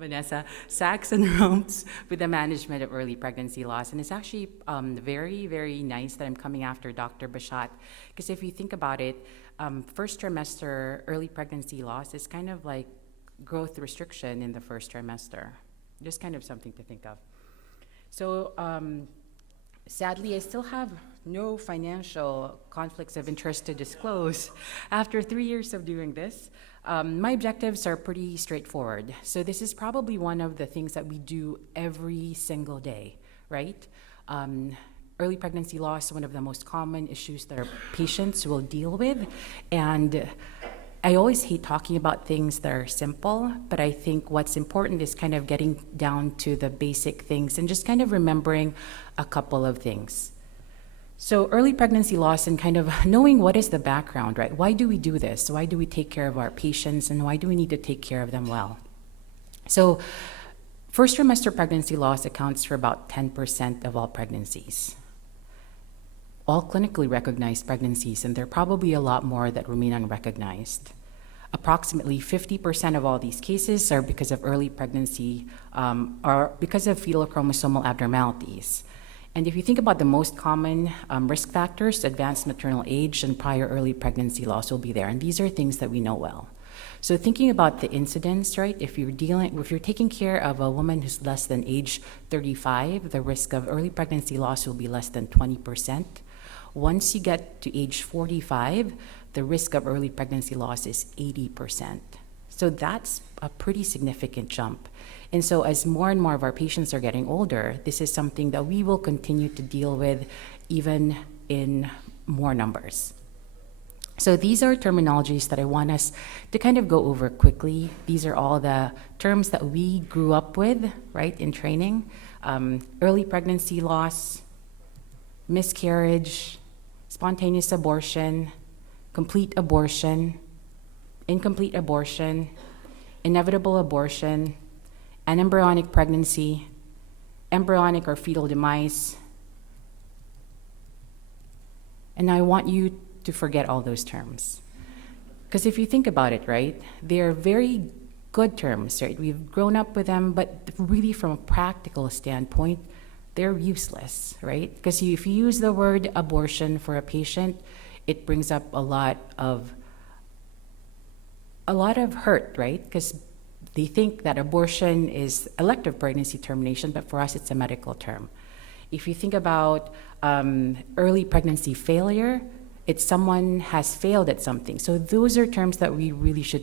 Vanessa, SAC syndromes with the management of early pregnancy loss. And it's actually very, very nice that I'm coming after Dr. Bashat, because if you think about it, first trimester early pregnancy loss is kind of like growth restriction in the first trimester. Just kind of something to think of. So sadly, I still have no financial conflicts of interest to disclose after 3 years of doing this. My objectives are pretty straightforward. So this is probably one of the things that we do every single day, right? Early pregnancy loss is one of the most common issues that our patients will deal with. And I always hate talking about things that are simple, but I think what's important is kind of getting down to the basic things and just kind of remembering a couple of things. So early pregnancy loss and kind of knowing what is the background, right? Why do we do this? Why do we take care of our patients, and why do we need to take care of them well? So first trimester pregnancy loss accounts for about 10% of all pregnancies. All clinically recognized pregnancies, and there are probably a lot more that remain unrecognized. Approximately 50% of all these cases are because of early pregnancy or because of fetal chromosomal abnormalities. And if you think about the most common risk factors, advanced maternal age and prior early pregnancy loss will be there. And these are things that we know well. So thinking about the incidence, right? If you're taking care of a woman who's less than age 35, the risk of early pregnancy loss will be less than 20%. Once you get to age 45, the risk of early pregnancy loss is 80%. So that's a pretty significant jump. And so as more and more of our patients are getting older, this is something that we will continue to deal with even in more numbers. So these are terminologies that I want us to kind of go over quickly. These are all the terms that we grew up with, right, in training. Early pregnancy loss, miscarriage, spontaneous abortion, complete abortion, incomplete abortion, inevitable abortion, anembryonic pregnancy, embryonic or fetal demise. And I want you to forget all those terms. Because if you think about it, right, they're very good terms, right? We've grown up with them, but really from a practical standpoint, they're useless, right? Because if you use the word abortion for a patient, it brings up a lot of hurt, right? Because they think that abortion is elective pregnancy termination, but for us, it's a medical term. If you think about early pregnancy failure, it's someone has failed at something. So those are terms that we really should